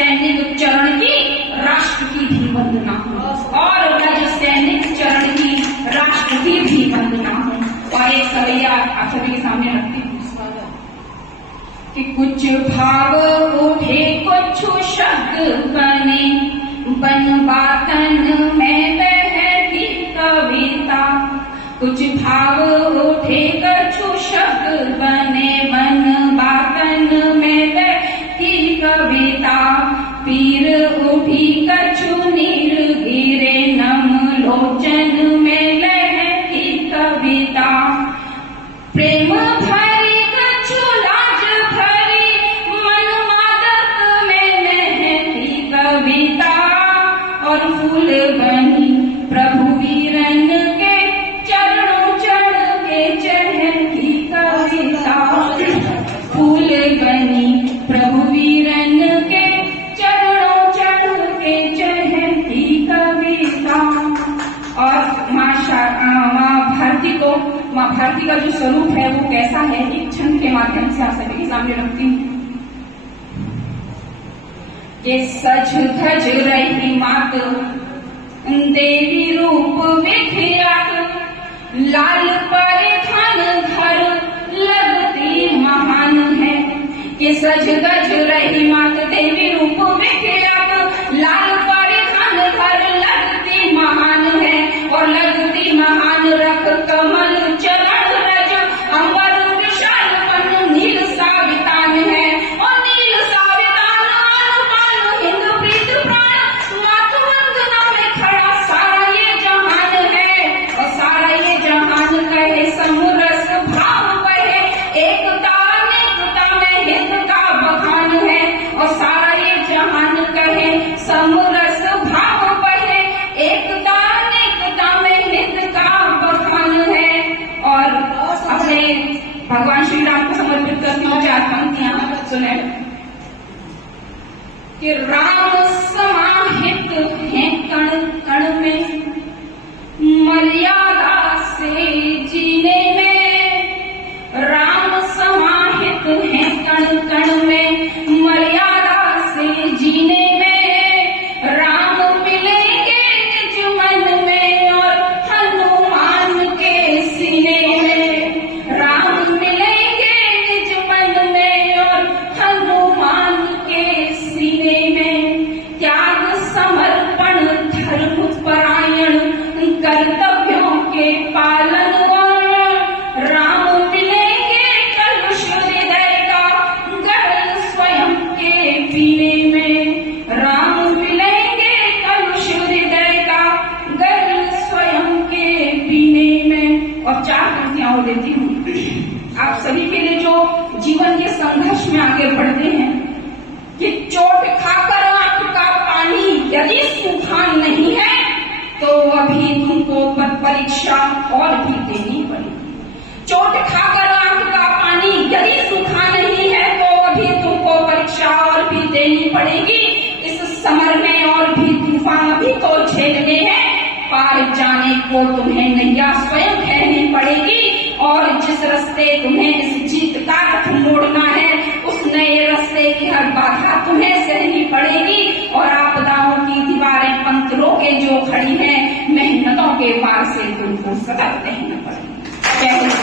सैनिक चरण की राष्ट्र की भी वंदना हो, और लज सैनिक चरण की राष्ट्र की भी वंदना हो। और एक सवैया आप सभी के सामने रखती हूँ कि कुछ भाव उठे कुछ शब्द बने, बन बातन में बहती कविता। कुछ भाव उठे कुछ शब्द बने, बन बातन में बहती कविता। पीर उठी कछु नीर गिरे, नम लोचन में लहती कविता। प्रेम भरी कछु लाज भरी, मन मादक में महती कविता। और फूल बनी प्रभु वीरन के चरणों चढ़ के चहती कविता। फूल बनी प्रभु वीरन के चरणों चढ़ के चहती कविता। और माँ भारती का जो स्वरूप है वो कैसा है, एक छंद के माध्यम से आप सभी के सामने रखती हूँ कि सज धज रही मात देवी रूप विख्यात, लाल परिधान घर लगती महान है। कि सज धज रही मात देवी रूप विख्यात, लाल परिधान घर लगती महान है। और लगती महान रख कमल चरण रज, अंबर विशाल पन नील सावितान है। और नील सावितान अनुपन हिंद प्रीत प्राण, मातु वंदना में खड़ा सारा ये जहान है। और सारा ये जहान कहे समरस भाव कहे, एकता अनेकता में हित का बखान है। और सारा ये जहान कहे समरस भाव कहे, एकता अनेकता में हित का बखान है। और अपने भगवान श्री राम को समर्पित करती हूँ चार पंक्तियां सुने कि राम समाहित है कण कण में, मर्यादा से जीने में। राम समाहित है कण कण में, मर्यादा से जीने में। राम मिलेंगे निज मन में और हनुमान के सीने में। राम मिलेंगे निज मन में और हनुमान के सीने में। त्याग समर्पण धर्म परायण, कर्तव्यों के पालन और राम मिलेंगे कलुष हृदय का गरल स्वयं के पीने में। राम मिलेंगे कलुष हृदय का गरल स्वयं के पीने में। और चार पंक्तियां और देती हूँ आप सभी के लिए जो जीवन के संघर्ष में आगे बढ़ते हैं कि चोट खाकर आंख का पानी यदि सूखा नहीं है तो अभी तुमको परीक्षा और भी देनी पड़ेगी। चोट खाकर आंख का पानी यदि सूखा नहीं है तो अभी तुमको परीक्षा और भी देनी पड़ेगी। इस समर में और भी तूफान अभी तो झेलने हैं, पार जाने को तुम्हें नैया स्वयं कहनी पड़ेगी। और जिस रास्ते तुम्हें इस जीत का रथ मोड़ना है, उस नए रास्ते की हर बाधा तुम्हें सहनी पड़ेगी। और आपदाओं की दीवारें पंथरों के जो खड़ी हैं, मेहनतों के पार से तुमको सतत रहना पड़ेगा।